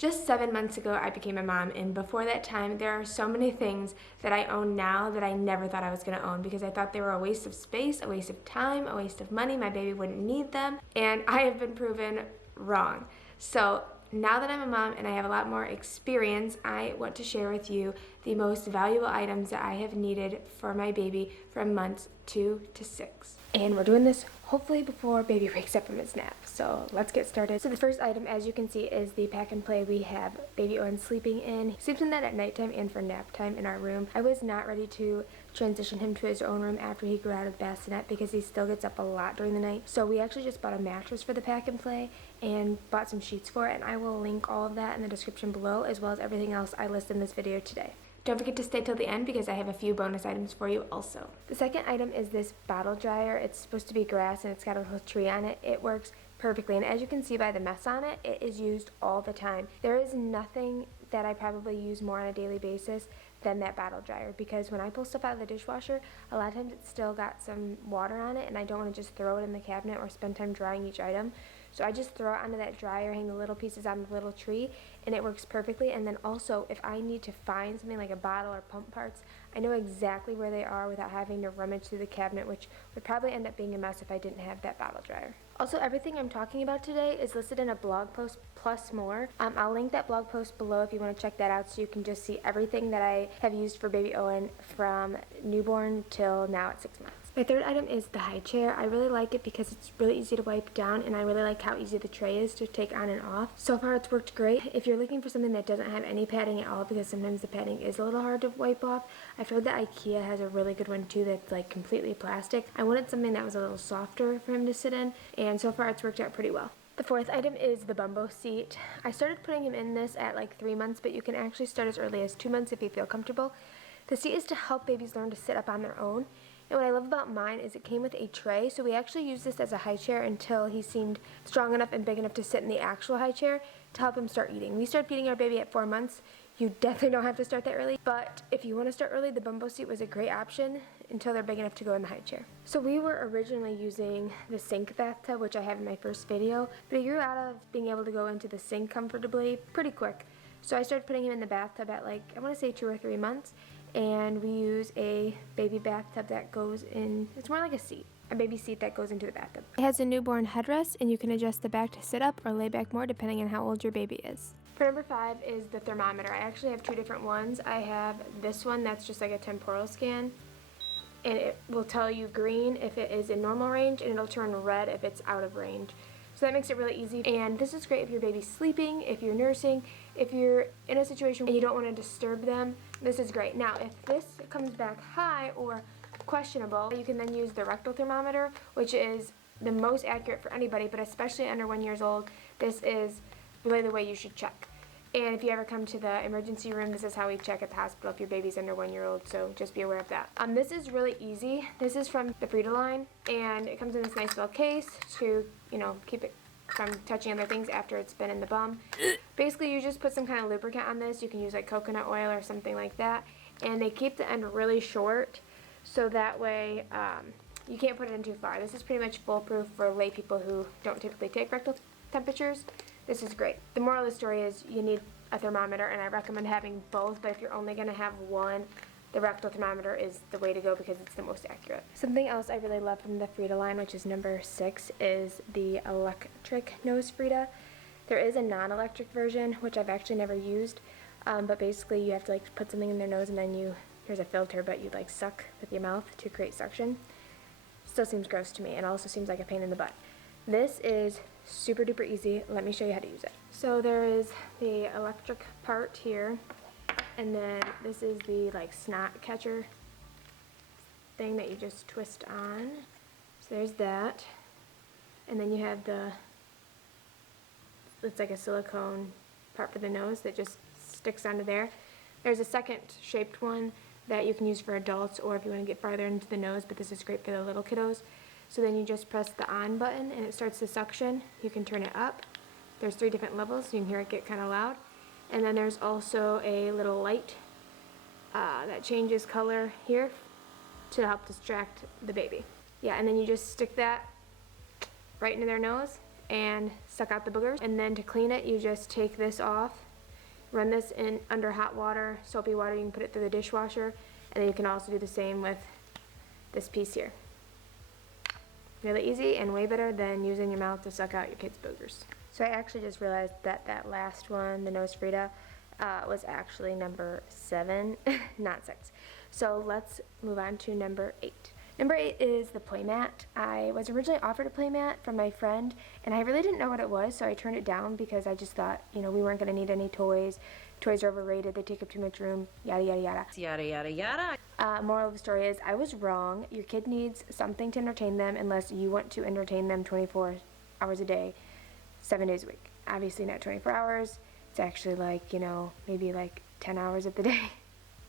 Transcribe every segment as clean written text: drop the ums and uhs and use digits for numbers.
Just 7 months ago, I became a mom, and before that time, there are so many things that I own now that I never thought I was gonna own because I thought they were a waste of space, a waste of time, a waste of money. My baby wouldn't need them, and I have been proven wrong. So now that I'm a mom and I have a lot more experience, I want to share with you the most valuable items that I have needed for my baby from months 2 to 6. And we're doing this hopefully before baby wakes up from his nap. So let's get started. So the first item, as you can see, is the pack and play we have baby Owen sleeping in. He sleeps in that at nighttime and for nap time in our room. I was not ready to transition him to his own room after he grew out of the bassinet because he still gets up a lot during the night. So we actually just bought a mattress for the pack and play and bought some sheets for it, and I will link all of that in the description below as well as everything else I list in this video today. Don't forget to stay till the end because I have a few bonus items for you also. The second item is this bottle dryer. It's supposed to be grass and it's got a little tree on it. It works perfectly, and as you can see by the mess on it, it is used all the time. There is nothing that I probably use more on a daily basis than that bottle dryer, because when I pull stuff out of the dishwasher, a lot of times it's still got some water on it and I don't want to just throw it in the cabinet or spend time drying each item. So I just throw it onto that dryer, hang the little pieces on the little tree, and it works perfectly. And then also, if I need to find something like a bottle or pump parts, I know exactly where they are without having to rummage through the cabinet, which would probably end up being a mess if I didn't have that bottle dryer. Also, everything I'm talking about today is listed in a blog post plus more. I'll link that blog post below if you want to check that out so you can just see everything that I have used for baby Owen from newborn till now at 6 months. My third item is the high chair. I really like it because it's really easy to wipe down, and I really like how easy the tray is to take on and off. So far it's worked great. If you're looking for something that doesn't have any padding at all, because sometimes the padding is a little hard to wipe off, I've heard that IKEA has a really good one too that's like completely plastic. I wanted something that was a little softer for him to sit in, and so far it's worked out pretty well. The fourth item is the Bumbo Seat. I started putting him in this at like 3 months, but you can actually start as early as 2 months if you feel comfortable. The seat is to help babies learn to sit up on their own. And what I love about mine is it came with a tray, so we actually used this as a high chair until he seemed strong enough and big enough to sit in the actual high chair to help him start eating. We started feeding our baby at 4 months. You definitely don't have to start that early, but if you want to start early, the Bumbo Seat was a great option until they're big enough to go in the high chair. So we were originally using the sink bathtub, which I have in my first video, but he grew out of being able to go into the sink comfortably pretty quick. So I started putting him in the bathtub at like, I want to say 2 or 3 months. And we use a baby bathtub that goes in, it's more like a seat, a baby seat that goes into the bathtub. It has a newborn headrest, and you can adjust the back to sit up or lay back more depending on how old your baby is. For number 5 is the thermometer. I actually have 2 different ones. I have this one that's just like a temporal scan, and it will tell you green if it is in normal range, and it'll turn red if it's out of range. So that makes it really easy, and this is great if your baby's sleeping, if you're nursing, if you're in a situation and you don't want to disturb them. This is great. Now, if this comes back high or questionable, you can then use the rectal thermometer, which is the most accurate for anybody, but especially under 1 year old, this is really the way you should check. And if you ever come to the emergency room, this is how we check at the hospital if your baby's under 1 year old, so just be aware of that. This is really easy. This is from the Frida line, and it comes in this nice little case to, keep it from touching other things after it's been in the bum. Basically, you just put some kind of lubricant on this. You can use like coconut oil or something like that, and they keep the end really short, so that way you can't put it in too far. This is pretty much foolproof for lay people who don't typically take rectal temperatures. This is great. The moral of the story is you need a thermometer, and I recommend having both, but if you're only going to have one, the rectal thermometer is the way to go because it's the most accurate. Something else I really love from the Frida line, which is number 6, is the electric nose Frida. There is a non-electric version, which I've actually never used, but basically you have to like put something in their nose and then there's a filter, but you like suck with your mouth to create suction. Still seems gross to me, and also seems like a pain in the butt. This is super duper easy. Let me show you how to use it. So there is the electric part here, and then this is the like snot catcher thing that you just twist on. So there's that, and then you have it's like a silicone part for the nose that just sticks onto there. There's a second shaped one that you can use for adults or if you want to get farther into the nose, but this is great for the little kiddos. So then you just press the on button and it starts to suction. You can turn it up. There's 3 different levels, so you can hear it get kind of loud. And then there's also a little light that changes color here to help distract the baby. Yeah, and then you just stick that right into their nose and suck out the boogers. And then to clean it, you just take this off run this in under hot water, soapy water. You can put it through the dishwasher, and then you can also do the same with this piece here. Really easy and way better than using your mouth to suck out your kids' boogers. So I actually just realized that that last one, the nose Frida, was actually number 7, not 6. So let's move on to number 8. Number 8 is the playmat. I was originally offered a playmat from my friend, and I really didn't know what it was, so I turned it down because I just thought, you know, we weren't going to need any toys. Toys are overrated, they take up too much room, yada, yada, yada. Yada, yada, yada. Moral of the story is, I was wrong. Your kid needs something to entertain them unless you want to entertain them 24 hours a day, 7 days a week. Obviously not 24 hours. It's actually like, you know, maybe like 10 hours of the day,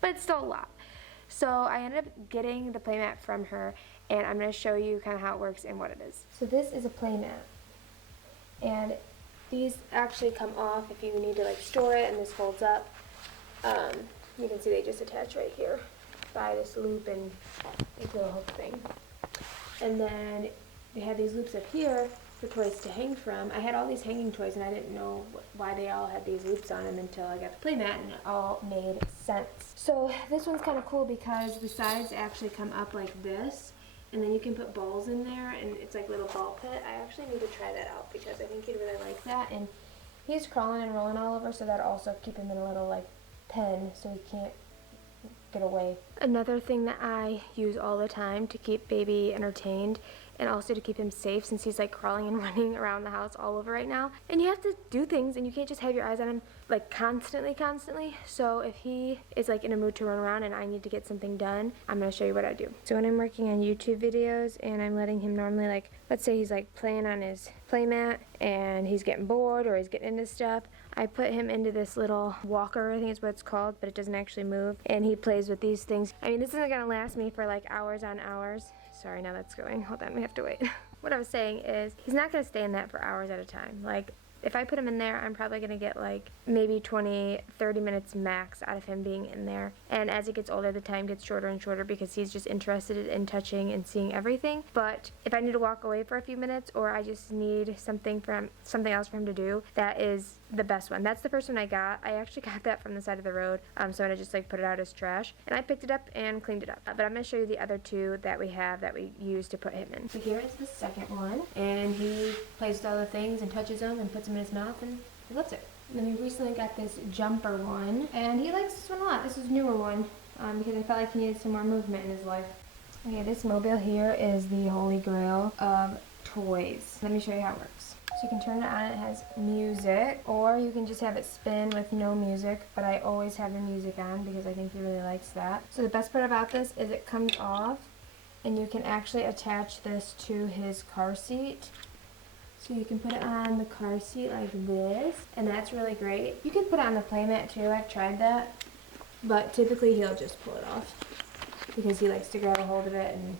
but it's still a lot. So I ended up getting the playmat from her, and I'm going to show you kind of how it works and what it is. So this is a playmat, and these actually come off if you need to like store it, and this folds up. You can see they just attach right here by this loop and into the hook thing. And then they have these loops up here for toys to hang from. I had all these hanging toys and I didn't know why they all had these loops on them until I got the playmat, and it all made sense. So this one's kind of cool because the sides actually come up like this, and then you can put balls in there, and it's like a little ball pit. I actually need to try that out because I think he'd really like that. And he's crawling and rolling all over, so that also keep him in a little like pen so he can't get away. Another thing that I use all the time to keep baby entertained and also to keep him safe, since he's like crawling and running around the house all over right now, and you have to do things and you can't just have your eyes on him like constantly. So if he is like in a mood to run around and I need to get something done, I'm going to show you what I do. So when I'm working on YouTube videos and I'm letting him normally, like, let's say he's like playing on his playmat and he's getting bored or he's getting into stuff, I put him into this little walker, I think is what it's called, but it doesn't actually move, and he plays with these things. I mean, this isn't going to last me for like hours on hours. Sorry, now that's going. Hold on, we have to wait. What I was saying is, he's not going to stay in that for hours at a time. Like, if I put him in there, I'm probably going to get like maybe 20, 30 minutes max out of him being in there. And as he gets older, the time gets shorter and shorter because he's just interested in touching and seeing everything. But if I need to walk away for a few minutes, or I just need something else for him to do, that is the best one. That's the first one I got. I actually got that from the side of the road, so I just like put it out as trash, and I picked it up and cleaned it up. But I'm going to show you the other two that we have that we use to put him in. So here is the second one, and he plays with all the things and touches them and puts them in his mouth, and he loves it. And then we recently got this jumper one, and he likes this one a lot. This is a newer one, because I felt like he needed some more movement in his life. Okay, this mobile here is the holy grail of toys. Let me show you how it works. So you can turn it on, it has music, or you can just have it spin with no music, but I always have the music on because I think he really likes that. So the best part about this is it comes off, and you can actually attach this to his car seat. So you can put it on the car seat like this, and that's really great. You can put it on the playmat too, I've tried that, but typically he'll just pull it off because he likes to grab a hold of it, and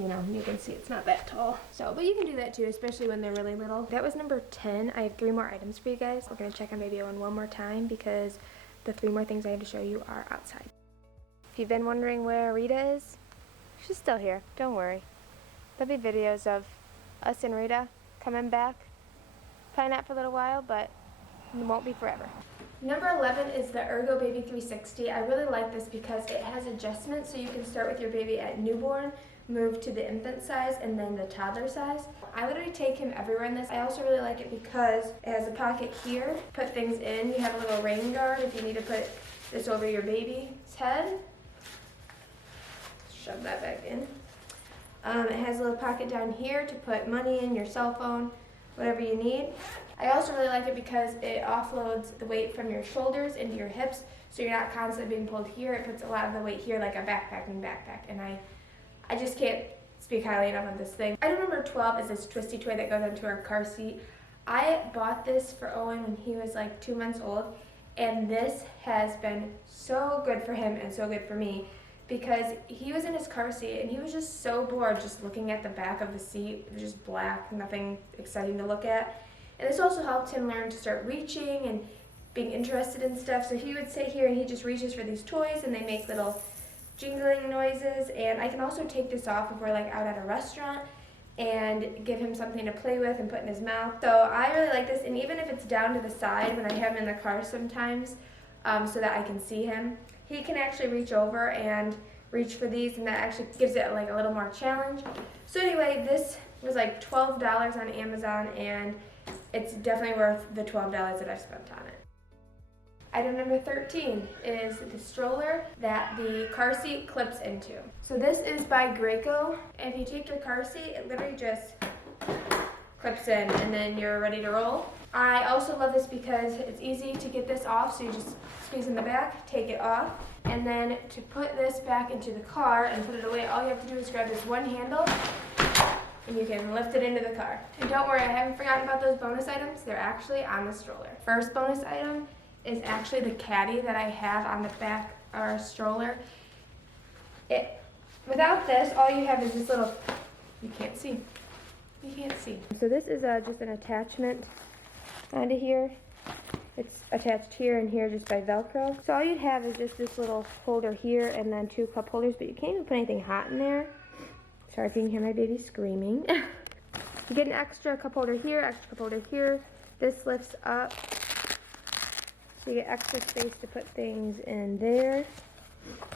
you know, you can see it's not that tall. So, but you can do that too, especially when they're really little. That was number 10. I have 3 more items for you guys. We're gonna check on baby Owen one more time because the 3 more things I have to show you are outside. If you've been wondering where Rita is, she's still here, don't worry. There'll be videos of us and Rita coming back. Probably not for a little while, but it won't be forever. Number 11 is the Ergo Baby 360. I really like this because it has adjustments, so you can start with your baby at newborn, move to the infant size, and then the toddler size. I literally take him everywhere in this. I also really like it because it has a pocket here, put things in. You have a little rain guard if you need to put this over your baby's head. Shove that back in. It has a little pocket down here to put money in, your cell phone, whatever you need. I also really like it because it offloads the weight from your shoulders into your hips, so you're not constantly being pulled here. It puts a lot of the weight here like a backpack, and I just can't speak highly enough of this thing. Item number 12 is this twisty toy that goes onto our car seat. I bought this for Owen when he was like 2 months old, and this has been so good for him and so good for me because he was in his car seat and he was just so bored just looking at the back of the seat. It was just black, nothing exciting to look at. And this also helped him learn to start reaching and being interested in stuff. So he would sit here and he just reaches for these toys, and they make little jingling noises. And I can also take this off if we're like out at a restaurant, and give him something to play with and put in his mouth. So I really like this, and even if it's down to the side when I have him in the car sometimes, so that I can see him, he can actually reach over and reach for these, and that actually gives it like a little more challenge. So anyway, this was like $12 on Amazon, and it's definitely worth the $12 that I've spent on it. Item number 13 is the stroller that the car seat clips into. So this is by Graco. If you take your car seat, it literally just clips in and then you're ready to roll. I also love this because it's easy to get this off, so you just squeeze in the back, take it off, and then to put this back into the car and put it away, all you have to do is grab this one handle and you can lift it into the car. And don't worry, I haven't forgotten about those bonus items. They're actually on the stroller. First bonus item is actually the caddy that I have on the back of our stroller. Without this, all you have is this little, you can't see. So this is just an attachment onto here. It's attached here and here just by Velcro. So all you'd have is just this little holder here and then 2 cup holders, but you can't even put anything hot in there. Sorry if you can hear my baby screaming. You get an extra cup holder here, extra cup holder here. This lifts up, so you get extra space to put things in there.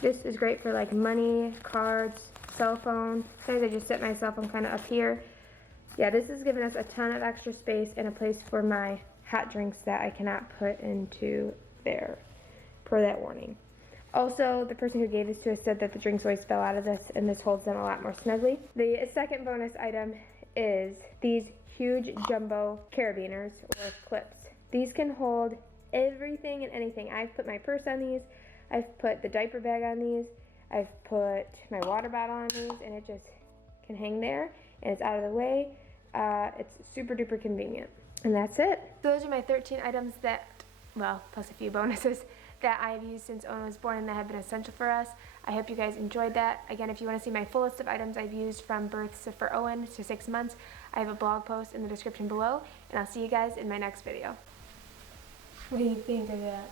This is great for like money, cards, cell phone. Sometimes I just set my cell phone kind of up here. Yeah, this has given us a ton of extra space and a place for my hot drinks that I cannot put into there, per that warning. Also, the person who gave this to us said that the drinks always fell out of this, and this holds them a lot more snugly. The second bonus item is these huge jumbo carabiners or clips. These can hold everything and anything. I've put my purse on these, I've put the diaper bag on these, I've put my water bottle on these, and it just can hang there, and it's out of the way. It's super duper convenient. And that's it. Those are my 13 items that, well, plus a few bonuses, that I've used since Owen was born and that have been essential for us. I hope you guys enjoyed that. Again, if you want to see my full list of items I've used from birth for Owen to 6 months, I have a blog post in the description below, and I'll see you guys in my next video. What do you think of that?